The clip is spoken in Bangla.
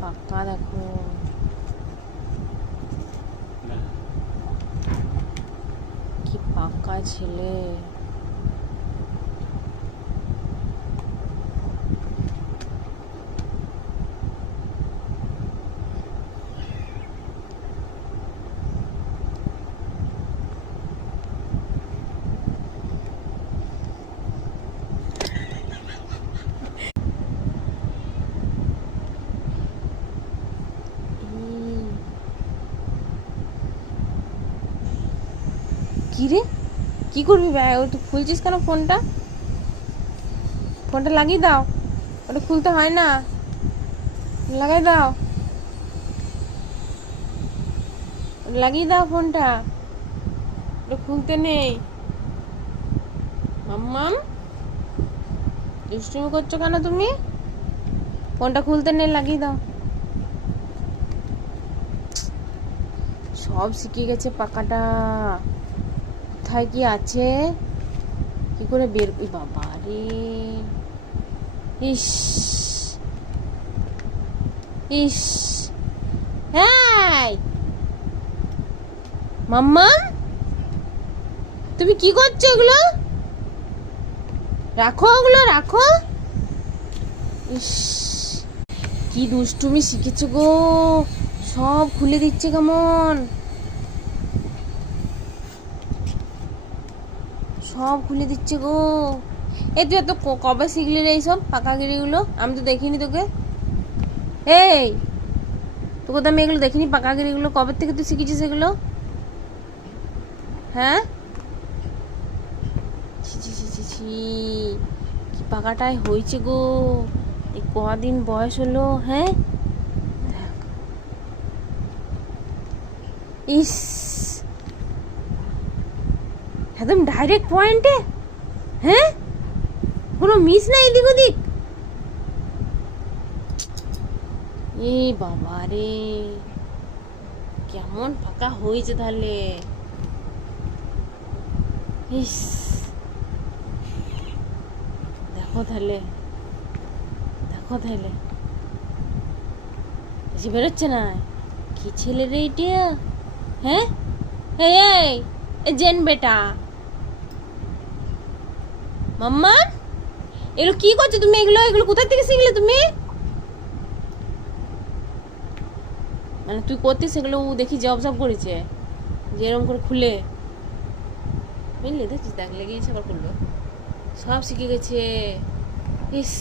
পাক্কা দেখো, কি পাক্কা ছেলে। কি রে, কি করবি ভাই? ও তুই খুলছিস কেন ফোনটা? ফোনটা লাগিয়ে দাও, ওটা খুলতে হয় না, লাগাই দাও, লাগিয়ে দাও ফোনটা, ওটা খুলতে নেই। মাম্মাম, দুষ্টুমি করছো কেন তুমি? ফোনটা খুলতে নেই, লাগিয়ে দাও। সব শিখে গেছে পাকাটা। কোথায় কি আছে, কি করে বের, বাবা রে, ইস ইস। হ্যাঁ মাম্মাম, তুমি কি করছো? এগুলো রাখো, ওগুলো রাখো। ইস, কি দুষ্টুমি শিখেছো গো, সব খুলে দিচ্ছে কেমন, সব খুলে দিচ্ছে গো। এই তুই এত কবে শিখলি রে এইসব পাকাগিরিগুলো? আমি তো দেখিনি তোকে। এই তোকে তো আমি এগুলো দেখিনি, পাকাগিরিগুলো কবে থেকে তুই শিখেছিস এগুলো? হ্যাঁ, ছি ছি ছি ছি ছি, কি পাকাটাই হয়েছে গো, এই কদিন বয়স হলো। হ্যাঁ দেখ, ইস, একদম ডাইরেক্ট পয়েন্টে। হ্যাঁ, কোনো মিস নাই এদিক ওদিক। এ বাবা রে, কেমন ফাঁকা হয়েছে তাহলে। ইস, দেখো তাহলে, দেখো তাহলে, বেশি বেরোচ্ছে না। কি ছেলে রে এটা? হ্যাঁ, এই এই জেন বেটা, মাম্মা, এগুলো কি করছো তুমি? এগুলো এগুলো কোথা থেকে শিখলে তুমি? মানে তুই করতিস সেগুলো, ও দেখি জব জব করেছে যে এরকম করে খুলে, বুঝলি? দেখছিস, দেখ লেগেছে, আবার করলো, সব শিখে গেছে। ইস।